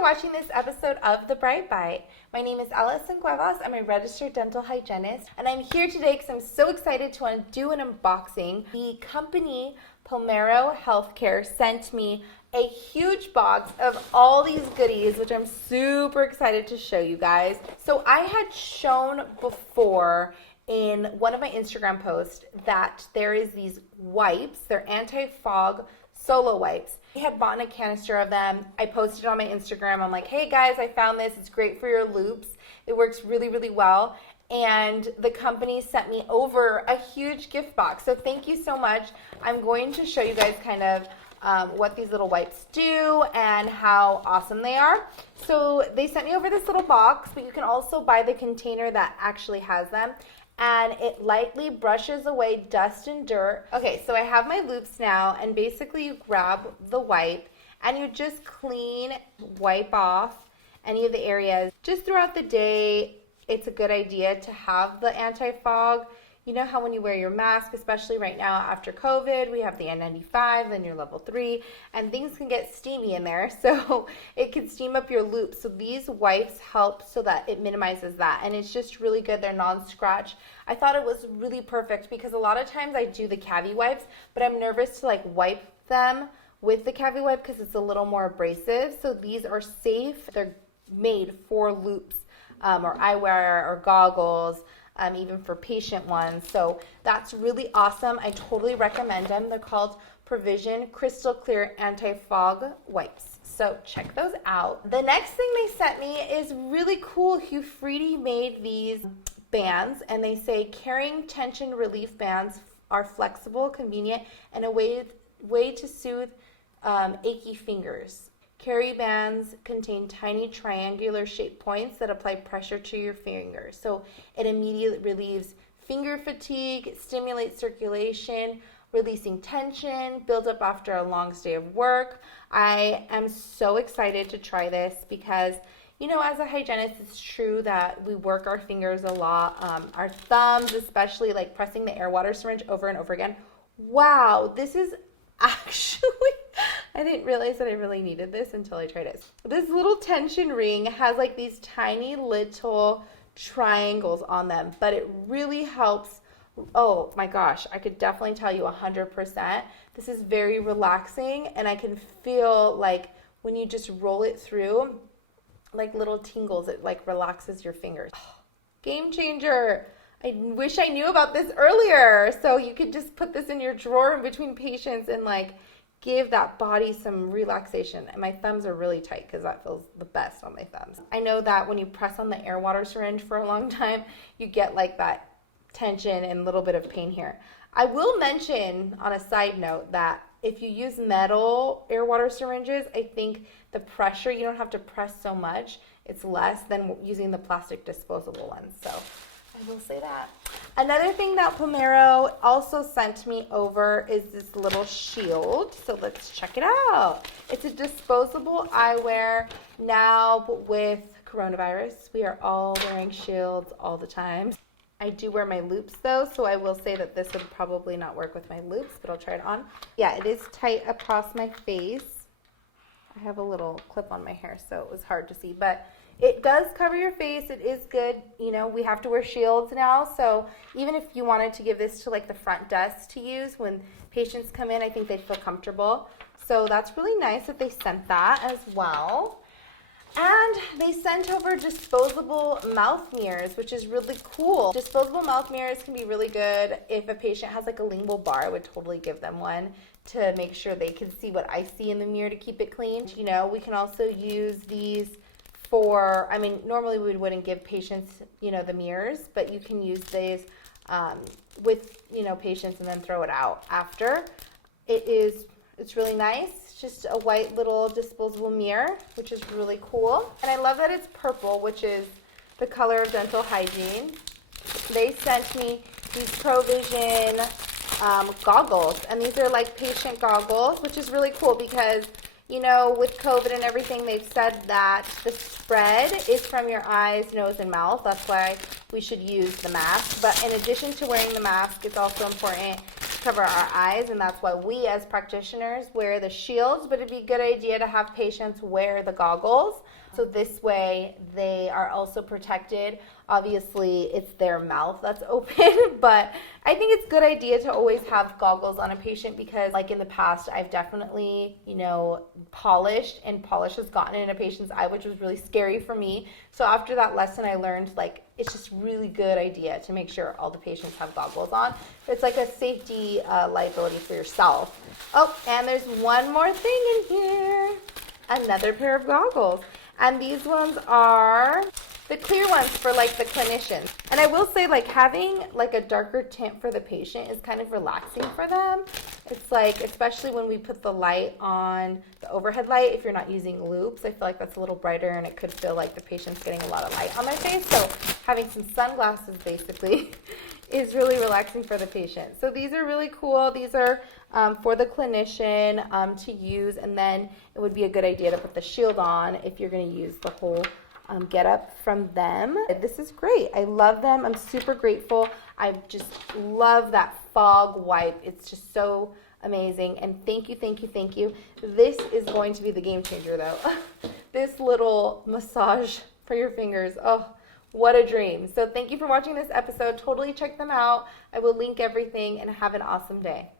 for watching this episode of The Bright Bite. My name is ALLISON CUEVAS. I'm a registered dental hygienist, and I'm here today because I'm so excited to do an unboxing. The company Palmero Healthcare sent me a huge box of all these goodies, which I'm super excited to show you guys. So I had shown before in one of my Instagram posts that there is these wipes. They're AntiFog solo wipes. I had bought a canister of them. I posted on my Instagram. I'm like, hey guys, I found this. It's great for your loops. It works really, really well. And the company sent me over a huge gift box. So thank you so much. I'm going to show you guys kind of what these little wipes do and how awesome they are. So they sent me over this little box, but you can also buy the container that actually has them. And it lightly brushes away dust and dirt. Okay, so I have my loops now, and basically you grab the wipe and you just wipe off any of the areas. Just throughout the day, it's a good idea to have the anti-fog. You know how when you wear your mask, especially right now after COVID, we have the N95, then your level 3, and things can get steamy in there, so it can steam up your loops. So these wipes help so that it minimizes that, and it's just really good. They're non-scratch. I thought it was really perfect because a lot of times I do the cavi wipes, but I'm nervous to like wipe them with the cavi wipe because it's a little more abrasive. So these are safe. They're made for loops or eyewear or goggles. Even for patient ones. So that's really awesome. I totally recommend them. They're called Provision Crystal Clear Anti-Fog Wipes. So check those out. The next thing they sent me is really cool. Hugh Freedy made these bands, and they say carrying tension relief bands are flexible, convenient, and a way to soothe achy fingers. Carry bands contain tiny triangular shaped points that apply pressure to your fingers. So it immediately relieves finger fatigue, stimulates circulation, releasing tension, build up after a long day of work. I am so excited to try this because, you know, as a hygienist, it's true that we work our fingers a lot, our thumbs, especially like pressing the air water syringe over and over again. Wow, this is actually, I didn't realize that I really needed this until I tried it. This little tension ring has like these tiny little triangles on them, but it really helps. Oh my gosh, I could definitely tell you 100%. This is very relaxing, and I can feel like when you just roll it through, like little tingles, it like relaxes your fingers. Oh, game changer. I wish I knew about this earlier. So you could just put this in your drawer in between patients and like give that body some relaxation. And my thumbs are really tight because that feels the best on my thumbs. I know that when you press on the air water syringe for a long time, you get like that tension and a little bit of pain here. I will mention on a side note that if you use metal air water syringes, I think the pressure, you don't have to press so much. It's less than using the plastic disposable ones. So I will say that. Another thing that Palmero also sent me over is this little shield. So let's check it out. It's a disposable eyewear. Now with coronavirus, we are all wearing shields all the time. I do wear my loops though, so I will say that this would probably not work with my loops, but I'll try it on. Yeah, it is tight across my face. I have a little clip on my hair, so it was hard to see, but it does cover your face. It is good. You know, we have to wear shields now. So even if you wanted to give this to like the front desk to use when patients come in, I think they'd feel comfortable. So that's really nice that they sent that as well. And they sent over disposable mouth mirrors, which is really cool. Disposable mouth mirrors can be really good. If a patient has like a lingual bar, I would totally give them one to make sure they can see what I see in the mirror to keep it clean. You know, we can also use these for, I mean, normally we wouldn't give patients, you know, the mirrors, but you can use these with, you know, patients and then throw it out after. It's really nice. It's just a white little disposable mirror, which is really cool. And I love that it's purple, which is the color of dental hygiene. They sent me these Provision goggles, and these are like patient goggles, which is really cool because, you know, with COVID and everything, they've said that the spread is from your eyes, nose, and mouth. That's why we should use the mask. But in addition to wearing the mask, it's also important to cover our eyes, and that's why we as practitioners wear the shields, but it'd be a good idea to have patients wear the goggles. So this way they are also protected. Obviously, it's their mouth that's open, but I think it's a good idea to always have goggles on a patient because, like in the past, I've definitely, polished, and polish has gotten in a patient's eye, which was really scary for me. So after that lesson, I learned, it's just really good idea to make sure all the patients have goggles on. It's like a safety liability for yourself. Oh, and there's one more thing in here. Another pair of goggles. And these ones are the clear ones for the clinicians. And I will say having a darker tint for the patient is kind of relaxing for them. It's especially when we put the light on the overhead light, if you're not using loupes, I feel like that's a little brighter and it could feel like the patient's getting a lot of light on their face. So having some sunglasses basically is really relaxing for the patient. So these are really cool. These are for the clinician to use, and then it would be a good idea to put the shield on if you're going to use the whole get up from them. This is great. I love them. I'm super grateful. I just love that fog wipe. It's just so amazing. And thank you, thank you, thank you. This is going to be the game changer though. This little massage for your fingers. Oh, what a dream. So thank you for watching this episode. Totally check them out. I will link everything, and have an awesome day.